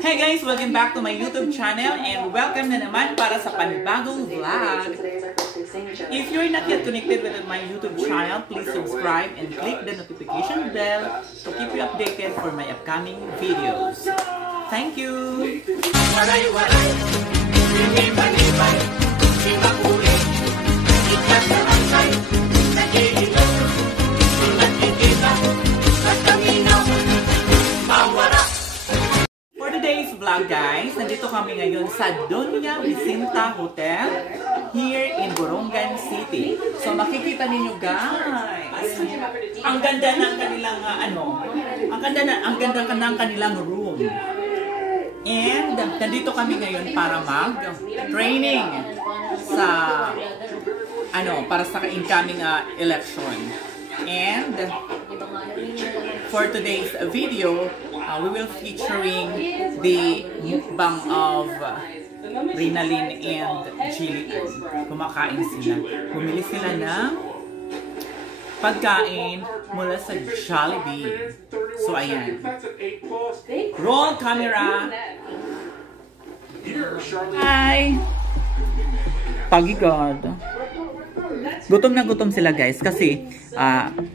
Hey guys! Welcome back to my YouTube channel and welcome na naman para sa panibagong vlog. If you're not yet connected with my YouTube channel, please subscribe and click the notification bell to keep you updated for my upcoming videos. Thank you! Today's vlog guys, nandito kami ngayon sa Doña Jacinta Hotel here in Borongan City. So makikita ninyo guys, ang ganda ng kanilang ang ganda ng kanilang room. And nandito kami ngayon para mag-training sa para sa incoming election. And for today's video, we will featuring the mukbang of Rinalyn and Jillian. Kumakain sila. Bumili sila ng pagkain mula sa Jollibee. So ayan. Roll camera. Hi! Pagigod. Gutom na gutom sila guys kasi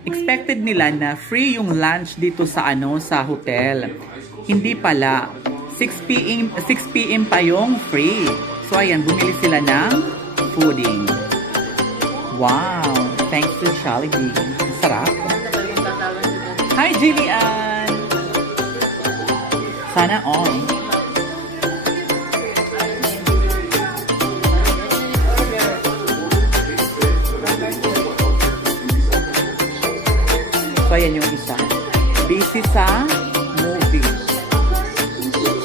expected nila na free yung lunch dito sa sa hotel. Hindi pala. 6 PM pa yung free. So ayan, bumili sila ng fooding. Wow! Thanks to Jollibee. Sarap. Hi Jillian! Sana all. So, ayan yung isa. Busy sa movie.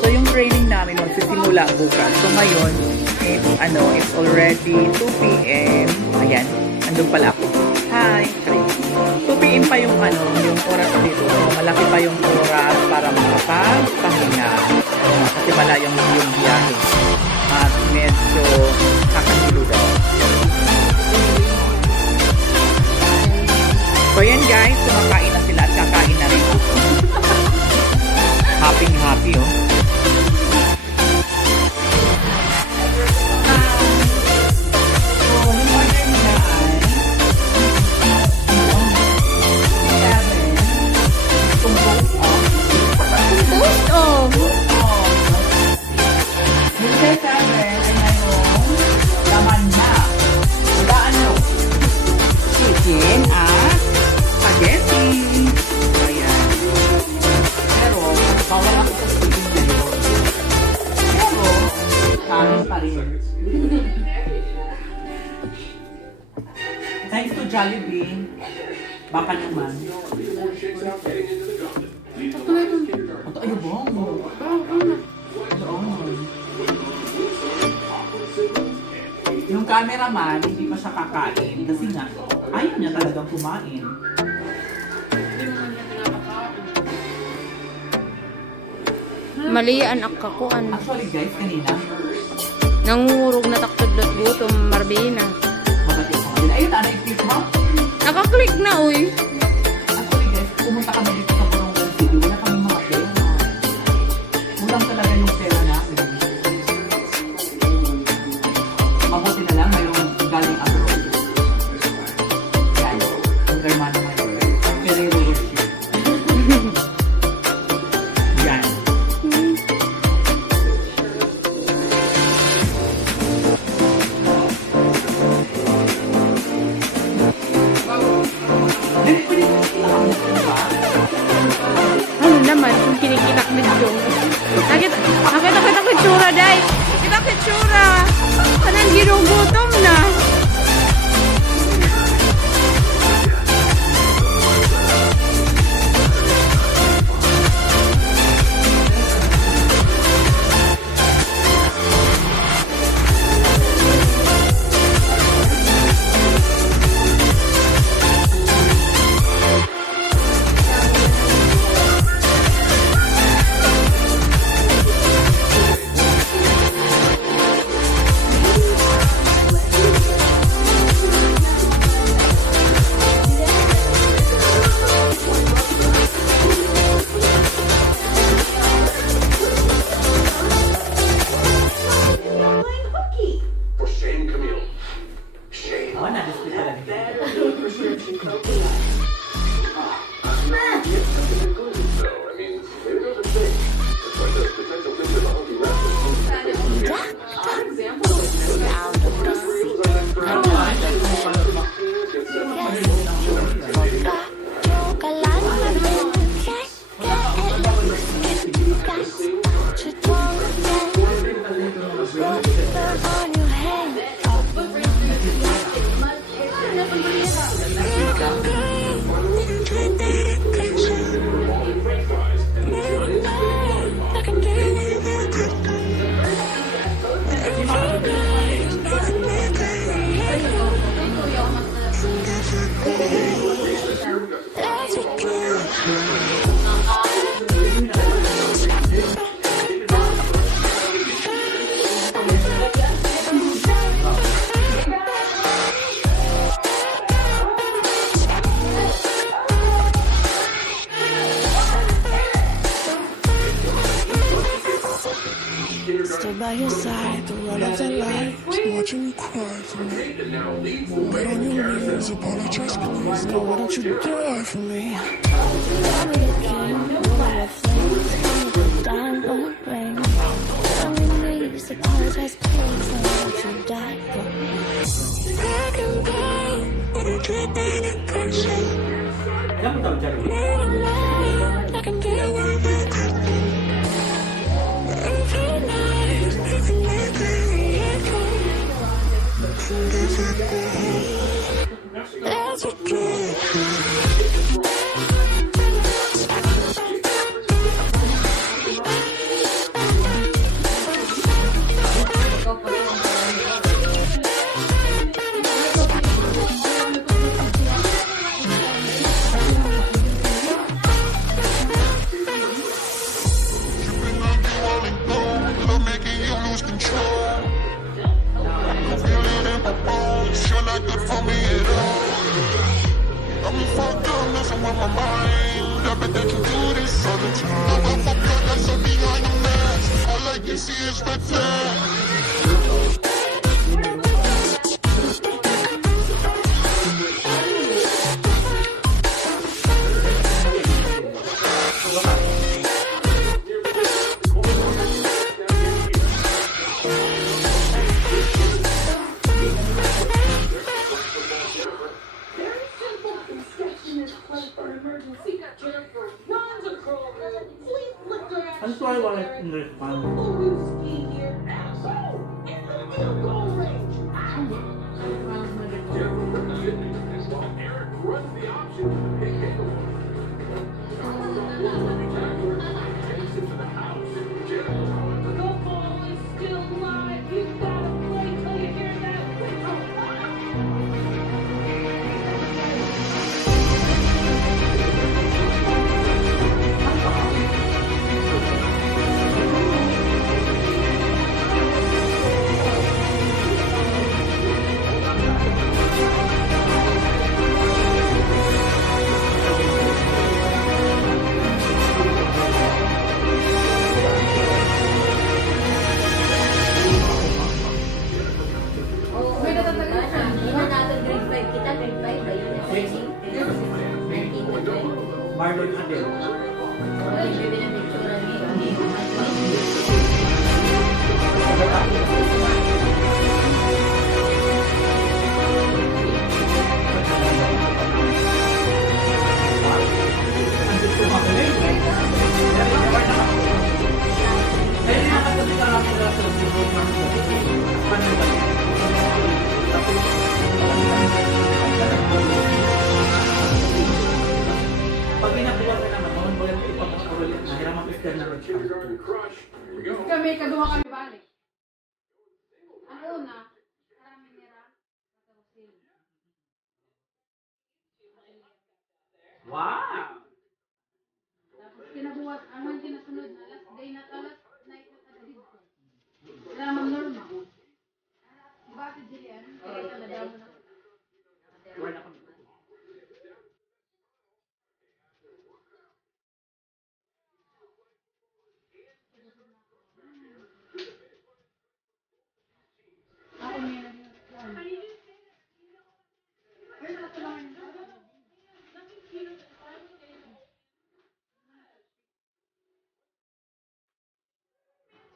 So, yung training namin magsisimula bukas. So, ngayon, it's already 2 PM. Ayan, andun pala ako. Hi! 2 PM pa yung yung oras dito. So, malaki pa yung oras para makapagpahinga. Kasi malayong yung biyahe. At medyo kakagilo daw. So yan guys, kumakain na sila at kakain na rin. Happy oh. Thanks to Jollibee. Baka naman. Ayo bong. Yung cameraman, hindi pa siya kakain. Kasi nga, ayaw niya talagang kumain. Malian akakuan. Actually guys, kanina nangurog na takdot gutom Marbina. Ayun, i-click mo? Naka-click na, uy. Actually guys, pumunta kami dito sa Borongan City. Wala kaming mga pera. Kulang talaga yung pera natin. Mabuti na lang, mayroong galing abroad. Yan. Ang hermano ngayon. Ferrero Rocher. Yan. Ano naman, kung kinikitak medyo. Nakita ko itsura, day. Kita ko itsura. Kanang ginugutom na. Stood by your side through all of the lights, watching you cry for me. Get on your knees, apologize please. No, why don't you die for me? I'm the king, you're a flame. I'm the diamond ring. Get on your knees, apologize please. No, why don't you die for me? I can go, but I can't be the person. I can be with you. Every night, every night, that's a dream. That's why I want to understand. Marlon Adel. Pag pinabuwan ka naman, naman ba yung ipag-ulit na hirang mag-iskan na rin siya? Kami, kaduha kami balik. Ang una, maraming nira, matarusin. Wow! Tapos kinabuhat, ang kinasunod na last day na last night na kadid ko. Maramang normal. Bakit Jillian? Kaya talaga mo na. Wala kami. Ako may naging. Ay, nakatulungan niyo.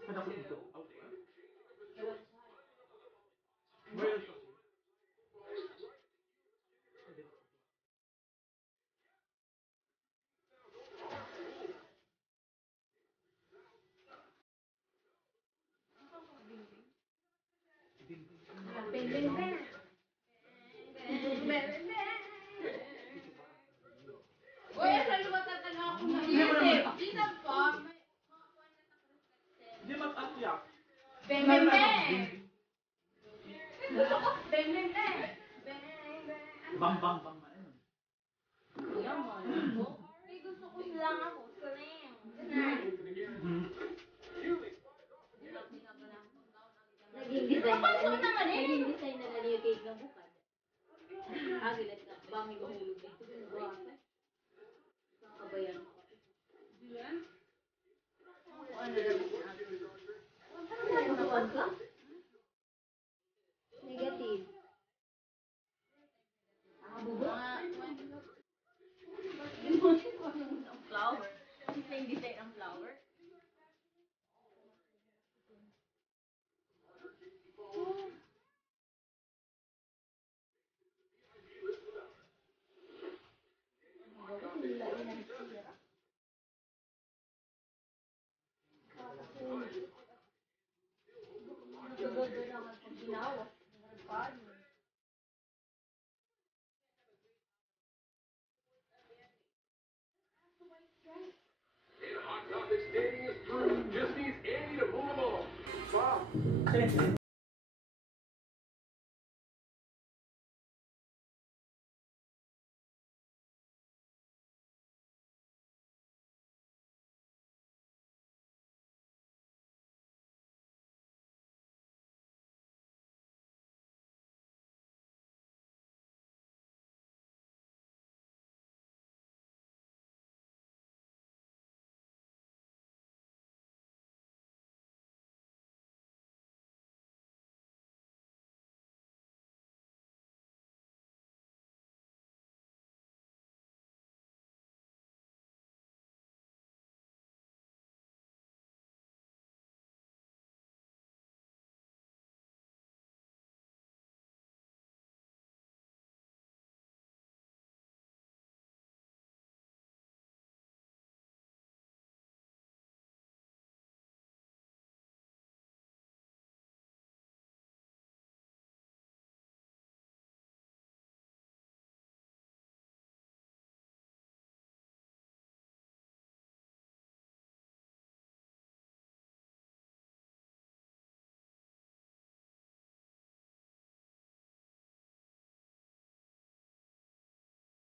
Ano ko dito? Uy, saan lumatatanaw ako na isip? Dito po. Hindi mag-atyak. Bang bang bang. May gusto ko lang ako. Naging design na lang yung cake ng bukad. Agilat ka. Bami ko hulog dito. Kabayan. Diyan? Ano lang. ate.